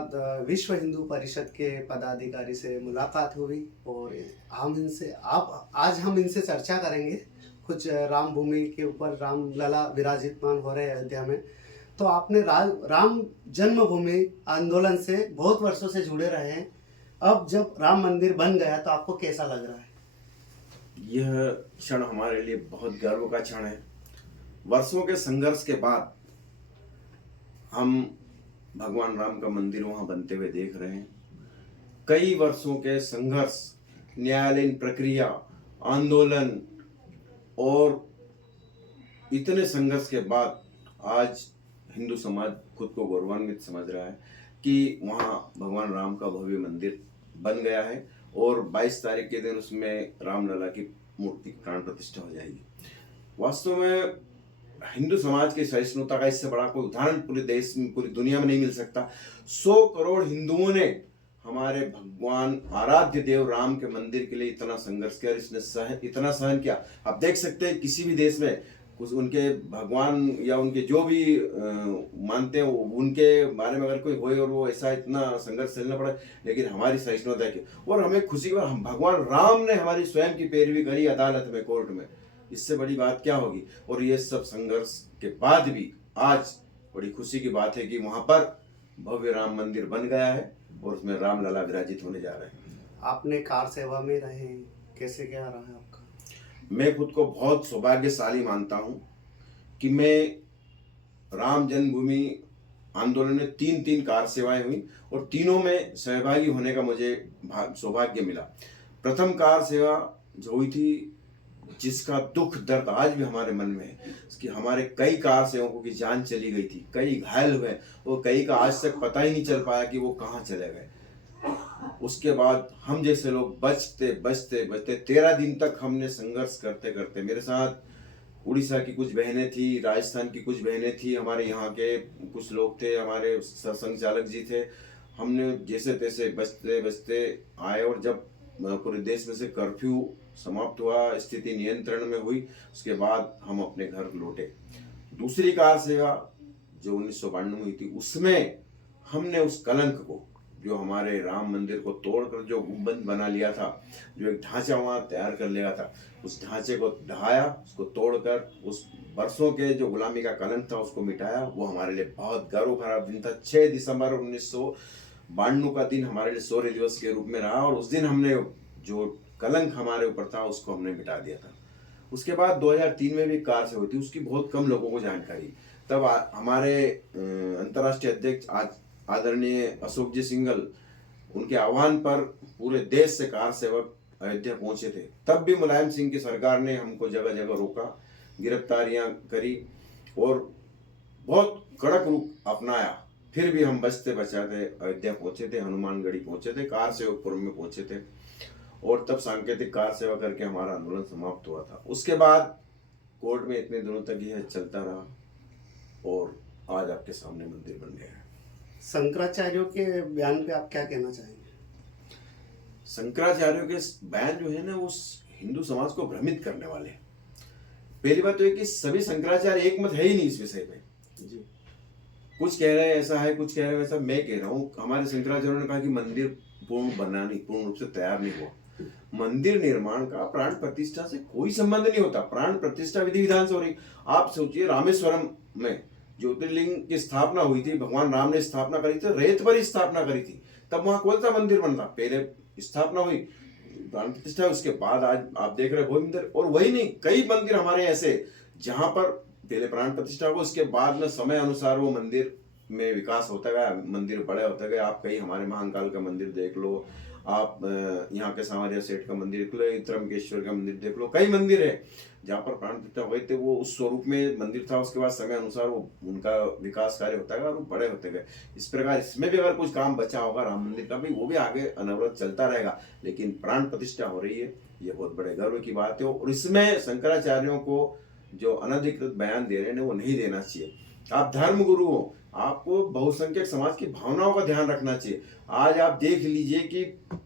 बाद विश्व हिंदू परिषद के पदाधिकारी से मुलाकात हुई और हम इनसे आप आज हम इनसे चर्चा करेंगे कुछ राम भूमि के ऊपर। राम लला विराजितमान हो रहे हैं अयोध्या में। तो आपने राम जन्मभूमि आंदोलन से बहुत वर्षों से जुड़े रहे हैं। अब जब राम मंदिर बन गया तो आपको कैसा लग रहा है? यह क्षण हमारे लिए बहुत गर्व का क्षण है। वर्षों के संघर्ष के बाद हम भगवान राम का मंदिर वहां बनते हुए देख रहे हैं। कई वर्षों के संघर्ष, न्यायालयीन प्रक्रिया, आंदोलन और इतने संघर्ष के बाद आज हिंदू समाज खुद को गौरवान्वित समझ रहा है कि वहां भगवान राम का भव्य मंदिर बन गया है और 22 तारीख के दिन उसमें रामलला की मूर्ति प्राण प्रतिष्ठा हो जाएगी। वास्तव में हिंदू समाज की सहिष्णुता का इससे बड़ा कोई उदाहरण पूरे देश में, पूरी दुनिया में नहीं मिल सकता। 100 करोड़ हिंदुओं ने हमारे भगवान आराध्य देव राम के मंदिर के लिए इतना संघर्ष किया, इसने इतना सहन किया। आप देख सकते हैं किसी भी देश में कुछ उनके भगवान या उनके जो भी मानते हैं उनके बारे में अगर कोई होए और वो ऐसा इतना संघर्ष झेलना पड़े, लेकिन हमारी सहिष्णुता की और हमें खुशी की बात, भगवान राम ने हमारी स्वयं की पैरवी करी अदालत में, कोर्ट में। इससे बड़ी बात क्या होगी? और ये सब संघर्ष के बाद भी आज बड़ी खुशी की बात है कि वहां पर भव्य राम मंदिर बन गया है और उसमें राम लला विराजित होने जा रहे हैं। आपने कार सेवा में रहे, कैसे क्या रहा है आपका? मैं खुद को बहुत सौभाग्यशाली मानता हूं कि मैं राम जन्मभूमि आंदोलन में 3 कार सेवाएं हुई और तीनों में सहभागी होने का मुझे सौभाग्य मिला। प्रथम कार सेवा जो हुई थी, जिसका दुख दर्द आज भी हमारे मन में है कि हमारे कई कार सेवकों की जान चली गई थी, कई घायल हुए और कई का आज तक पता ही नहीं चल पाया कि वो कहाँ चले गए। उसके बाद हम जैसे लोग बचते बचते बचते 13 दिन तक हमने संघर्ष करते करते, मेरे साथ उड़ीसा की कुछ बहनें थी, राजस्थान की कुछ बहनें थी, हमारे यहाँ के कुछ लोग थे, हमारे सरसंघ चालक जी थे। हमने जैसे तैसे बचते बचते आए और जब पूरे देश में से कर्फ्यू समाप्त हुआ, स्थिति नियंत्रण में हुई, उसके बाद हम अपने घर लौटे। दूसरी कार सेवा जो 1992 में हुई थी, उसमें हमने उस कलंक को, जो हमारे राम मंदिर को तोड़कर जो गुंबद बना लिया था, जो एक ढांचा वहां तैयार कर लिया था, उस ढांचे को ढहाया, उसको तोड़कर उस वर्षों के जो गुलामी का कलंक था उसको मिटाया। वो हमारे लिए बहुत गर्व भरा दिन था। 6 दिसंबर 1992 का दिन हमारे लिए शौर्य दिवस के रूप में रहा और उस दिन हमने जो कलंक हमारे ऊपर था उसको हमने मिटा दिया था। उसके बाद 2003 में भी कार से हुई थी, उसकी बहुत कम लोगों को जानकारी। तब हमारे अंतर्राष्ट्रीय अध्यक्ष आज आदरणीय अशोक जी सिंघल, उनके आह्वान पर पूरे देश से कार सेवक अयोध्या पहुंचे थे। तब भी मुलायम सिंह की सरकार ने हमको जगह जगह रोका, गिरफ्तारियां करी और बहुत कड़क रूप अपनाया। फिर भी हम बचते बचाते अयोध्या पहुंचे थे, हनुमानगढ़ी पहुंचे थे, कार सेवकपुर में पहुंचे थे और तब सांकेतिक कार सेवा करके हमारा आंदोलन समाप्त हुआ था। उसके बाद कोर्ट में इतने दिनों तक यह चलता रहा और आज आपके सामने मंदिर बन गया है। शंकराचार्यों के बयान पे आप क्या कहना चाहेंगे? शंकराचार्यों के बयान जो है ना, वो हिंदू समाज को भ्रमित करने वाले हैं। पहली बात तो है कि सभी शंकराचार्य एक मत है ही नहीं इस विषय पे जी। कुछ कह रहे हैं ऐसा है, कुछ कह रहे हैं वैसा। मैं कह रहा हूँ, हमारे शंकराचार्यों ने कहा कि मंदिर पूर्ण रूप से तैयार नहीं हुआ। मंदिर निर्माण का प्राण प्रतिष्ठा से कोई संबंध नहीं होता। प्राण प्रतिष्ठा विधि विधान से हो रही। आप सोचिए, रामेश्वरम में ज्योतिर्लिंग की स्थापना हुई थी, भगवान राम ने स्थापना करी थी, रेत पर ही स्थापना करी थी, तब वहां कौन सा मंदिर बन था? पहले स्थापना हुई, प्राण प्रतिष्ठा, उसके बाद आज आप देख रहे भव्य मंदिर। और वही नहीं, कई मंदिर हमारे ऐसे जहां पर पहले प्राण प्रतिष्ठा हुआ, उसके बाद में समय अनुसार वो मंदिर में विकास होता गया, मंदिर बड़े होते गए। आप कहीं हमारे महाकाल का मंदिर देख लो, आप यहाँ के सांवरिया सेठ का मंदिर देख लो, त्रंबकेश्वर का मंदिर देख लो, कई मंदिर है जहाँ पर प्राण प्रतिष्ठा हुए थे, वो उस स्वरूप में मंदिर था। उसके बाद समय अनुसार वो उनका विकास कार्य होता गया और वो बड़े होते गए। इस प्रकार इसमें भी अगर कुछ काम बचा होगा राम मंदिर का भी, वो भी आगे अनवरत चलता रहेगा। लेकिन प्राण प्रतिष्ठा हो रही है, ये बहुत बड़े गर्व की बात है और इसमें शंकराचार्यों को जो अनधिकृत बयान दे रहे हैं वो नहीं देना चाहिए। आप धर्म गुरु हो, आपको बहुसंख्यक समाज की भावनाओं का ध्यान रखना चाहिए। आज आप देख लीजिए कि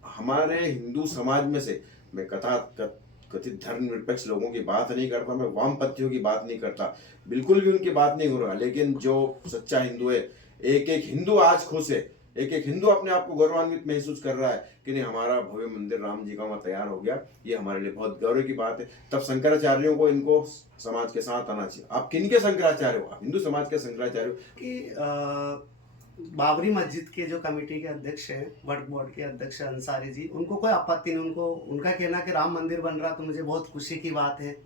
हमारे हिंदू समाज में से, मैं कथित धर्मनिरपेक्ष लोगों की बात नहीं करता, मैं वामपंथियों की बात नहीं करता, बिल्कुल भी उनकी बात नहीं हो रहा, लेकिन जो सच्चा हिंदू है, एक एक हिंदू आज खुश है एक एक हिंदू अपने आप को गौरवान्वित महसूस कर रहा है कि नहीं, हमारा भव्य मंदिर राम जी का वहाँ तैयार हो गया, ये हमारे लिए बहुत गौरव की बात है। तब शंकराचार्यों को इनको समाज के साथ आना चाहिए। आप किनके शंकराचार्य हो? आप हिंदू समाज के शंकराचार्य हो। कि बाबरी मस्जिद के जो कमेटी के अध्यक्ष हैं, वक्फ बोर्ड के अध्यक्ष अंसारी जी, उनको कोई आपत्ति नहीं, उनको उनका कहना कि राम मंदिर बन रहा तो मुझे बहुत खुशी की बात है।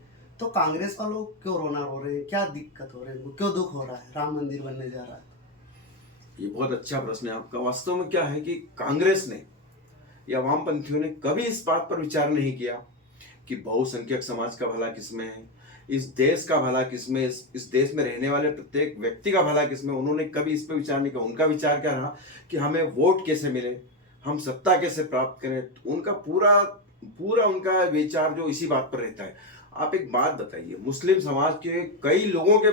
तो कांग्रेस वालों क्यों रोना रो रहे हैं, क्या दिक्कत हो रही है, क्यों दुख हो रहा है, राम मंदिर बनने जा रहा है? ये बहुत अच्छा प्रश्न है आपका। वास्तव में क्या है कि कांग्रेस ने या वामपंथियों ने कभी इस बात पर विचार नहीं किया कि बहुसंख्यक समाज का भला किसमें है, इस देश का भला किसमें, इस देश में रहने वाले प्रत्येक व्यक्ति का भला किसमें। उन्होंने कभी इस पर विचार नहीं किया। उनका विचार क्या रहा कि हमें वोट कैसे मिले, हम सत्ता कैसे प्राप्त करें। तो उनका पूरा पूरा उनका विचार जो इसी बात पर रहता है। आप एक बात बताइए, मुस्लिम समाज के कई लोगों के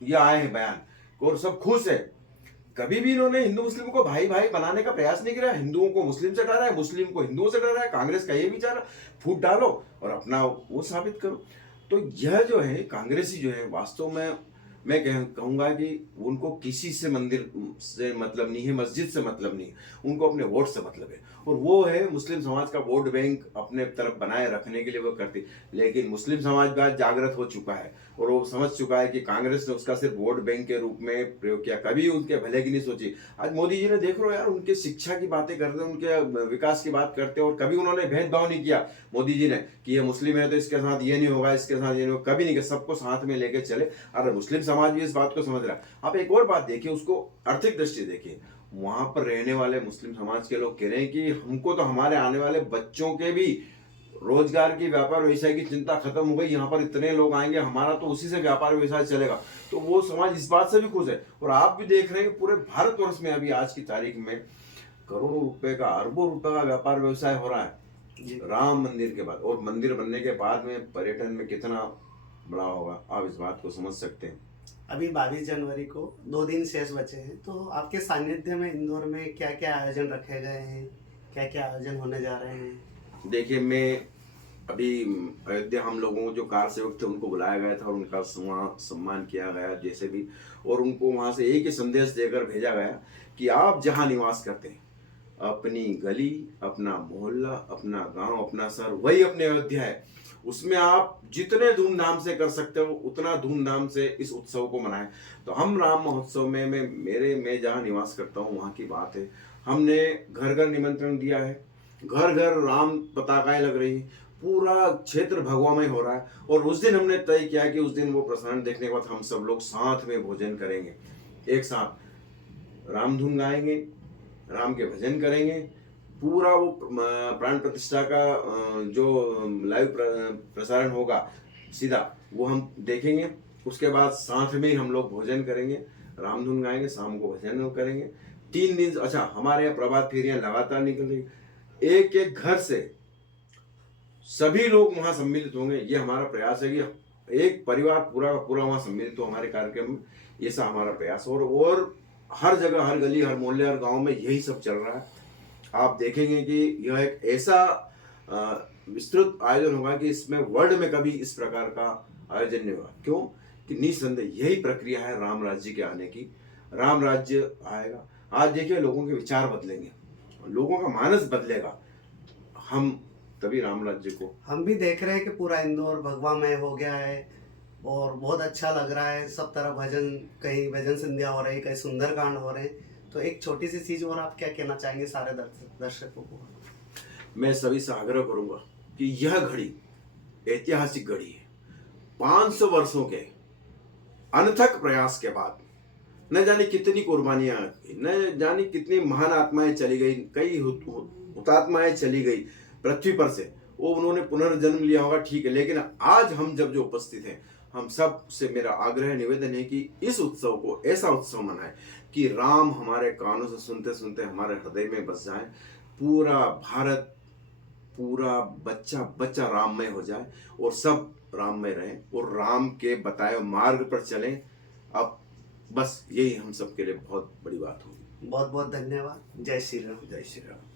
ये आए हैं बयान और सब खुश है। कभी भी इन्होंने हिंदू मुस्लिम को भाई भाई बनाने का प्रयास नहीं किया। हिंदुओं को मुस्लिम से डरा है, मुस्लिम को हिंदुओं से डरा है। कांग्रेस का ये विचार है, फूट डालो और अपना वो साबित करो। तो यह जो है कांग्रेसी जो है, वास्तव में मैं कहूंगा कि उनको किसी से मंदिर से मतलब नहीं है, मस्जिद से मतलब नहीं है, उनको अपने वोट से मतलब है। और वो है मुस्लिम समाज का वोट बैंक अपने तरफ बनाए रखने के लिए वो करती। लेकिन मुस्लिम समाज भी आज जागृत हो चुका है और वो समझ चुका है कि कांग्रेस ने उसका सिर्फ वोट बैंक के रूप में प्रयोग किया, कभी उनके भले की नहीं सोची। आज मोदी जी ने देख लो यार, उनके शिक्षा की बातें करते, उनके विकास की बात करते, और कभी उन्होंने भेदभाव नहीं किया मोदी जी ने कि ये मुस्लिम है तो इसके साथ ये नहीं होगा, इसके साथ ये नहीं होगा, कभी नहीं किया। सबको साथ में लेके चले और मुस्लिम समाज भी इस बात को समझ रहा है। आप एक और बात देखिए, उसको आर्थिक दृष्टि देखिए। वहां पर रहने वाले मुस्लिम समाज के लोग कह रहे हैं कि हमको तो हमारे आने वाले बच्चों के भी रोजगार की, व्यापार व्यवसाय की चिंता खत्म हो गई। यहाँ पर इतने लोग आएंगे, हमारा तो उसी से व्यापार व्यवसाय चलेगा। तो वो समाज इस बात से भी खुश है। और आप भी देख रहे हैं कि पूरे भारतवर्ष में अभी आज की तारीख में करोड़ों रुपए का, अरबों रुपए का व्यापार व्यवसाय हो रहा है राम मंदिर के बाद। और मंदिर बनने के बाद में पर्यटन में कितना बड़ा होगा, आप इस बात को समझ सकते हैं। अभी 22 जनवरी को 2 दिन शेष बचे हैं, तो आपके सानिध्य में इंदौर में क्या क्या आयोजन रखे गए हैं, क्या क्या आयोजन होने जा रहे हैं? देखिए, मैं अभी अयोध्या, हम लोगों को जो कार सेवक थे उनको बुलाया गया था और उनका वहाँ सम्मान किया गया जैसे भी। और उनको वहाँ से एक ही संदेश देकर भेजा गया कि आप जहाँ निवास करते हैं, अपनी गली, अपना मोहल्ला, अपना गांव, अपना शहर, वही अपने अयोध्या है। उसमें आप जितने धूमधाम से कर सकते हो उतना धूमधाम से इस उत्सव को मनाएं। तो हम राम महोत्सव में मैं जहाँ निवास करता हूँ वहाँ की बात है, हमने घर घर निमंत्रण दिया है, घर घर राम पताकाएं लग रही, पूरा क्षेत्र भगवामय हो रहा है। और उस दिन हमने तय किया कि उस दिन वो प्रसारण देखने के बाद हम सब लोग साथ में भोजन करेंगे, एक साथ राम धुन गाएंगे, राम के भजन करेंगे। पूरा वो प्राण प्रतिष्ठा का जो लाइव प्रसारण होगा सीधा, वो हम देखेंगे। उसके बाद साथ में हम लोग भोजन करेंगे, राम धुन गाएंगे, शाम को भजन करेंगे। 3 दिन, अच्छा, हमारे यहाँ प्रभात फेरियां लगातार निकल रही, एक एक घर से सभी लोग वहां सम्मिलित होंगे। ये हमारा प्रयास है कि एक परिवार पूरा का पूरा वहां सम्मिलित हो हमारे कार्यक्रम में। ये सब हमारा प्रयास। और हर जगह, हर गली, हर मोहल्ले, हर गांव में यही सब चल रहा है। आप देखेंगे कि यह एक ऐसा विस्तृत आयोजन होगा कि इसमें वर्ल्ड में कभी इस प्रकार का आयोजन नहीं हुआ। क्यों? कि निसंदेह यही प्रक्रिया है राम राज्य के आने की। राम राज्य आएगा। आज देखिए, लोगों के विचार बदलेंगे, लोगों का मानस बदलेगा, हम तभी राम राज्य को। हम भी देख रहे हैं कि पूरा इंदौर भगवामय हो गया है और बहुत अच्छा लग रहा है। सब तरफ भजन, कहीं भजन संध्या हो रही, कहीं सुंदरकांड हो रहे हैं। तो एक छोटी सी चीज और आप क्या कहना चाहेंगे सारे दर्शकों को? मैं सभी से आग्रह करूंगा कि यह घड़ी ऐतिहासिक घड़ी है। 500 वर्षों के अनथक प्रयास के बाद न जाने कितनी कुर्बानियां, न जाने कितनी महान आत्माएं चली गई, कई हुतात्माएं चली गई पृथ्वी पर से, वो उन्होंने पुनर्जन्म लिया होगा, ठीक है। लेकिन आज हम जब जो उपस्थित हैं, हम सब से मेरा आग्रह निवेदन है कि इस उत्सव को ऐसा उत्सव मनाएं कि राम हमारे कानों से सुनते सुनते हमारे हृदय में बस जाए। पूरा भारत, पूरा बच्चा बच्चा राममय हो जाए और सब राममय रहें और राम के बताए मार्ग पर चलें। अब बस यही हम सबके लिए बहुत बड़ी बात होगी। बहुत बहुत धन्यवाद। जय श्री राम। जय श्री राम।